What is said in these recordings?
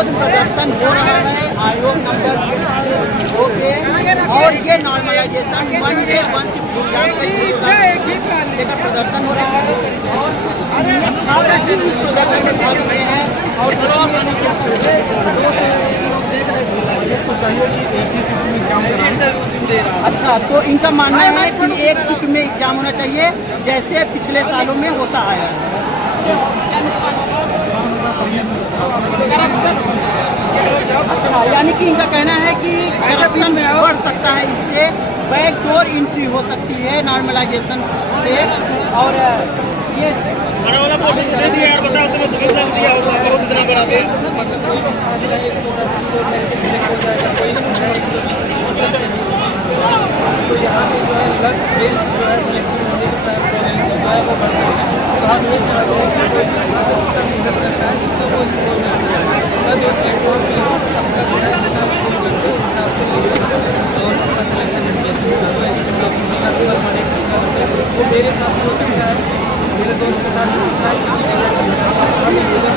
विरोध प्रदर्शन हो रहा है आयोग नंबर ओके, और ये नॉर्मलाइजेशन 1 डे 1 शिफ्ट एग्जाम के लेकर प्रदर्शन हो रहा है और छात्र जी इस प्रदर्शन में भाग रहे हैं। और अच्छा, तो इनका मानना है कि एक शिफ्ट में एग्जाम होना चाहिए जैसे पिछले सालों में होता है। अच्छा, यानी कि इनका कहना है कि करप्शन बढ़ सकता है, इससे बैकडोर एंट्री हो सकती है नॉर्मलाइजेशन से। और ये तो यहाँ पे जो है लक बेस्ड जो है सिलेक्शन होने का जो है वो बढ़ रहा है। तो हम ये चाहते हैं कि कोई भी छात्र अपना मेहनत करता है तो वो स्कोर करता है, सब एक प्लेटफॉर्म पर सबका जो है अपना स्कोर करके हिसाब से और सबका सिलेक्शन वो मेरे साथ हो सकता है, मेरे दोस्त के साथ हो सकता है, किसी के साथ हम इस तरह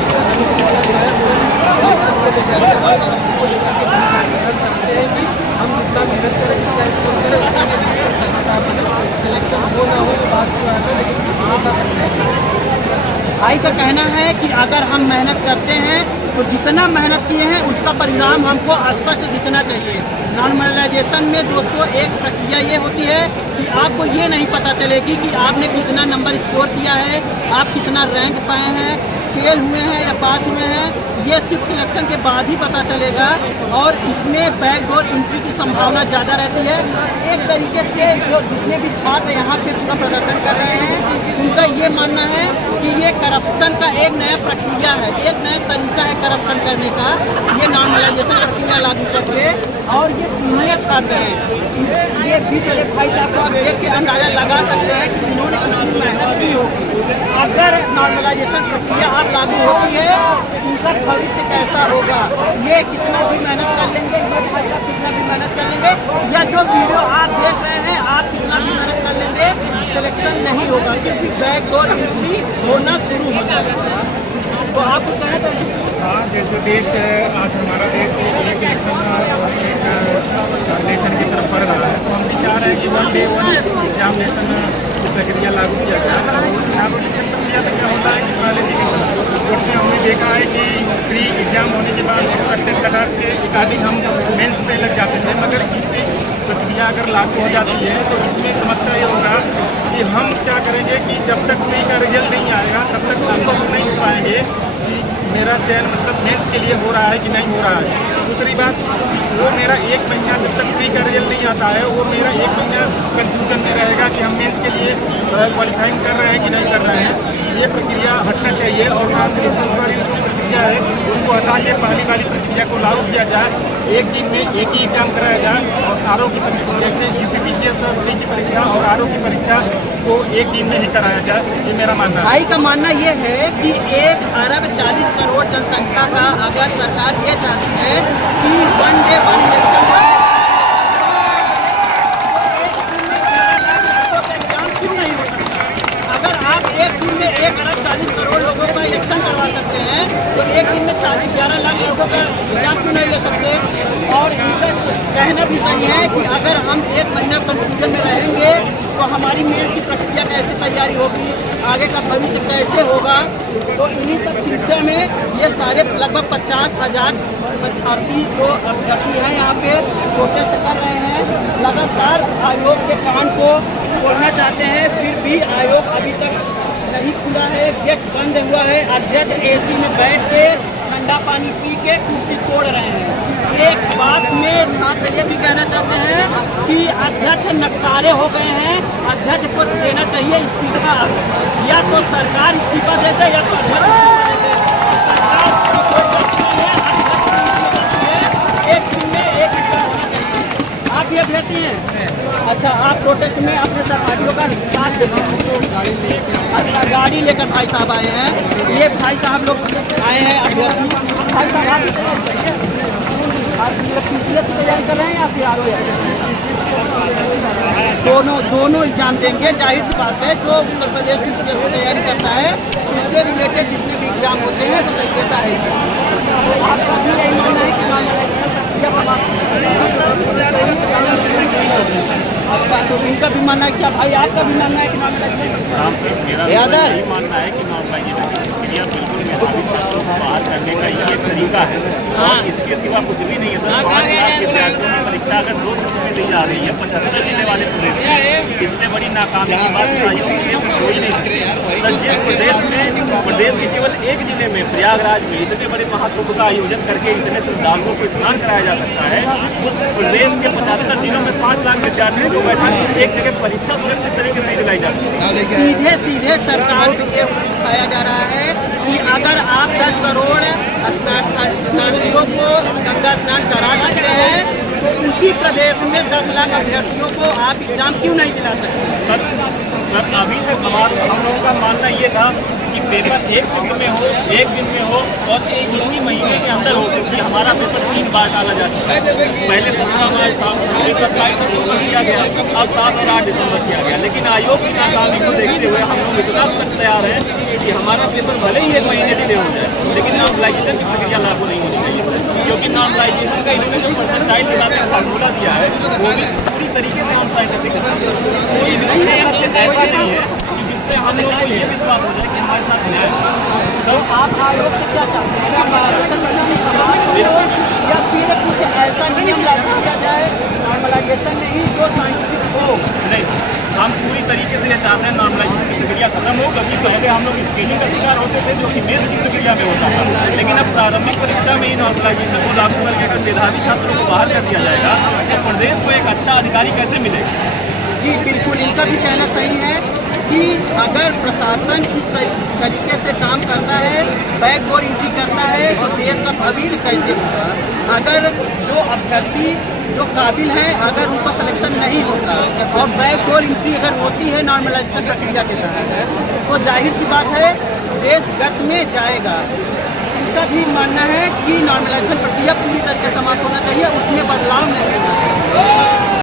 चाहते हैं कि हम जितना मेहनत करें जितना स्कोर करें सिलेक्शन हो ना हो बात की बात है, लेकिन किसी के साथ भाई का कहना है कि अगर हम मेहनत करते हैं तो जितना मेहनत किए हैं उसका परिणाम हमको स्पष्ट दिखना चाहिए। नॉर्मलाइजेशन में दोस्तों एक प्रक्रिया ये होती है कि आपको ये नहीं पता चलेगी कि आपने कितना नंबर स्कोर किया है, आप कितना रैंक पाए हैं, फेल हुए हैं या पास हुए हैं, ये सिर्फ सिलेक्शन के बाद ही पता चलेगा। और इसमें बैकडोर एंट्री की संभावना ज़्यादा रहती है। एक तरीके से जो जितने भी छात्र यहाँ पे पूरा प्रदर्शन कर रहे हैं उनका ये मानना है कि ये करप्शन का एक नया प्रक्रिया है, एक नया तरीका है करप्शन करने का, ये नॉर्मलाइजेशन प्रक्रिया लागू करके। और ये सीनियर छात्र हैं, ये भी चले भाई साहब को आप देख के अंदाज़ा लगा सकते हैं कि इन्होंने कितनी मेहनत की होगी। अगर नॉर्मलाइजेशन प्रक्रिया आप लागू होती है उनका भविष्य कैसा होगा, ये कितना भी मेहनत कर लेंगे, ये भाई साहब कितना भी मेहनत कर लेंगे, या जो वीडियो आप देख रहे हैं आप कितना भी मेहनत कर लेंगे, सिलेक्शन नहीं होगा क्योंकि बैकडोर एंट्री होना शुरू हो जाएगा। तो आपको कहना चाहिए हाँ, जैसे देश आज हमारा देश एक इलेक्शन नेशन की तरफ बढ़ रहा है, तो हम भी चाह रहे हैं कि 1 डे 1 एग्जामिनेशन प्रक्रिया लागू किया जाए। नॉमिनेशन प्रक्रिया में क्या होता है कि पहले कोर्ट से हमने देखा है कि प्री एग्जाम होने के बाद असिस्टेंट कटर के अकॉर्डिंग हम मेंस पे लग जाते थे, मगर इससे प्रक्रिया अगर लागू हो जाती है तो इसमें समस्या ये होगा कि हम क्या करेंगे कि जब तक प्री का रिजल्ट नहीं आएगा तब तक हम नहीं हो पाएंगे कि मेरा चयन मतलब मेंस के लिए हो रहा है कि नहीं हो रहा है। दूसरी बात, वो मेरा 1 महीना जब तक प्री का रिजल्ट नहीं आता है वो मेरा 1 महीना कंफ्यूजन में रहेगा कि हम मेंस के लिए क्वालिफाइंग कर रहे हैं कि नहीं कर रहे हैं। ये प्रक्रिया हटना चाहिए और नॉमिनेशन वाली जो प्रक्रिया है उसको हटा के पहली वाली प्रक्रिया को लागू किया जाए। एक दिन में एक ही एग्जाम कराया जाए और आरओ की परीक्षा जैसे यूपीपीसीएस प्री की परीक्षा और आरओ की परीक्षा को एक दिन में ही कराया जाए, ये मेरा मानना है। भाई का मानना ये है कि 1 अरब 40 करोड़ जनसंख्या का अगर सरकार ये चाहती है कि 1 डे 1 इलेक्शन क्यों नहीं हो सकता। अगर आप एक दिन में 1 अरब 40 करोड़ लोगों का इलेक्शन करवा सकते हैं तो एक दिन में 11 लाख लोगों का एग्जाम क्यों नहीं ले सकते। और इनका कहना भी सही है कि अगर हम 1 महीना कंफ्यूजन में रहेंगे तो हमारी मेंस की प्रक्रिया कैसे तैयारी होगी, आगे का भविष्य कैसे होगा। तो इन्हीं सब चीज़ों में ये सारे लगभग 50,000 छात्री जो अभ्यर्थी हैं यहाँ पे प्रोटेस्ट कर रहे हैं, लगातार आयोग के कान को खोलना चाहते हैं, फिर भी आयोग अभी तक नहीं खुला है, गेट बंद हुआ है। अध्यक्ष एसी में बैठ के ठंडा पानी पी के कुर्सी तोड़ रहे हैं। एक बात में छात्र ये भी कहना चाहते हैं कि अध्यक्ष नकारे हो गए हैं, अध्यक्ष को देना चाहिए इस्तीफा, या तो सरकार इस्तीफा दे दे या तो अध्यक्ष इस्तीफा दे दे। सरकार की कोई गलती नहीं है, अध्यक्ष की है, एक दिन में एक एग्जाम होना चाहिए। आप भी अभ्यर्थी हैं? अच्छा, आप प्रोटेस्ट में अपने सहपाठियों का साथ देते हैं? अच्छा, गाड़ी लेकर भाई साहब आए हैं, ये भाई साहब लोग आए हैं अभ्यर्थी। भाई साहब आप पीसीएस की तैयारी कर रहे हैं या फिर आरओ? दोनों एग्जाम देंगे। जाहिर सी बात है, जो उत्तर प्रदेश पीसीएस की तैयारी करता है उससे रिलेटेड जितने भी एग्जाम होते हैं वो देता है। आप सभी उनका भी मानना है, क्या भाई आपका भी मानना है कि नॉर्मलाइजेशन? मेरा यही मानना है कि नॉर्मलाइजेशन की प्रक्रिया बिल्कुल मेधावी छात्रों को बाहर करने का ये एक तरीका है और इसके सिवा कुछ भी नहीं है सर। 5 लाख के विद्यार्थियों की परीक्षा अगर 2 शिफ्ट में दी जा रही है 75 जिले वाले प्रदेश में, इससे बड़ी नाकामी की बात हो ही नहीं सकती सर। जिस प्रदेश के केवल एक जिले में प्रयागराज में इतने बड़े महाकुंभ का आयोजन करके इतने श्रद्धालुओं को स्नान कराया जा सकता है, उस प्रदेश के 75 जिलों में 5 लाख विद्यार्थी जो बैठे एक जगह परीक्षा सुरक्षित तरीके से नहीं दिलाई जा सकती। सीधे सरकार को ये बताया जा रहा है कि अगर आप 10 करोड़ स्नानार्थियों को गंगा स्नान करा सकते हैं तो उसी प्रदेश में 10 लाख अभ्यर्थियों को आप एग्जाम क्यों नहीं दिला सकते? सर अभी तक हम लोगों का मानना ये था कि पेपर एक शिफ्ट में हो, एक दिन में हो और इसी महीने के अंदर हो, क्योंकि हमारा पेपर 3 बार डाला जा चुका है। पहले 17 मार्च था, फिर 27 अक्टूबर किया गया, अब 7 और 8 दिसंबर किया गया। लेकिन आयोग की नाकामी को देखते हुए हम लोग इतना तक तैयार हैं कि हमारा पेपर भले ही 1 महीने डिले हो जाए, लेकिन नॉर्मलाइजेशन की प्रक्रिया लागू नहीं होनी चाहिए, क्योंकि नॉर्मलाइजेशन का इन्होंने जो परसेंटाइल के साथ फार्मूला दिया है वो भी पूरी तरीके से अनसाइंटिफिक है। कोई भी ऐसा नहीं है कि जिससे हम लोग को ये विश्वास हो जाए कि हमारे साथ न्याय। तो आप आयोग से क्या चाहते हैं? या फिर कुछ ऐसा नियम लागू किया जाए नॉर्मलाइजेशन में ही जो साइंटिफिक हो? नहीं, हम पूरी तरीके से ये चाहते हैं नॉर्मलाइजेशन की प्रक्रिया खत्म हो। कभी पहले हम लोग स्क्रीनिंग का शिकार होते थे जो कि मेंस की प्रक्रिया में होता था, लेकिन अब प्रारंभिक परीक्षा में ही नॉर्मलाइजेशन को लागू करके अगर मेधावी छात्रों को बाहर कर दिया जाएगा तो प्रदेश को एक अच्छा अधिकारी कैसे मिलेगा? जी बिल्कुल, इनका भी कहना सही है कि अगर प्रशासन इस तरीके से काम करता है, बैकडोर एंट्री करता है तो देश का भविष्य कैसे होगा? अगर जो अभ्यर्थी जो काबिल है अगर उनका सिलेक्शन नहीं होता और बैकडोर एंट्री अगर होती है नॉर्मलाइजेशन प्रक्रिया के तहत तो जाहिर सी बात है देश गर्त में जाएगा। इनका भी मानना है कि नॉर्मलाइजेशन प्रक्रिया पूरी तरीके से समाप्त होना चाहिए, उसमें बदलाव नहीं होना चाहिए।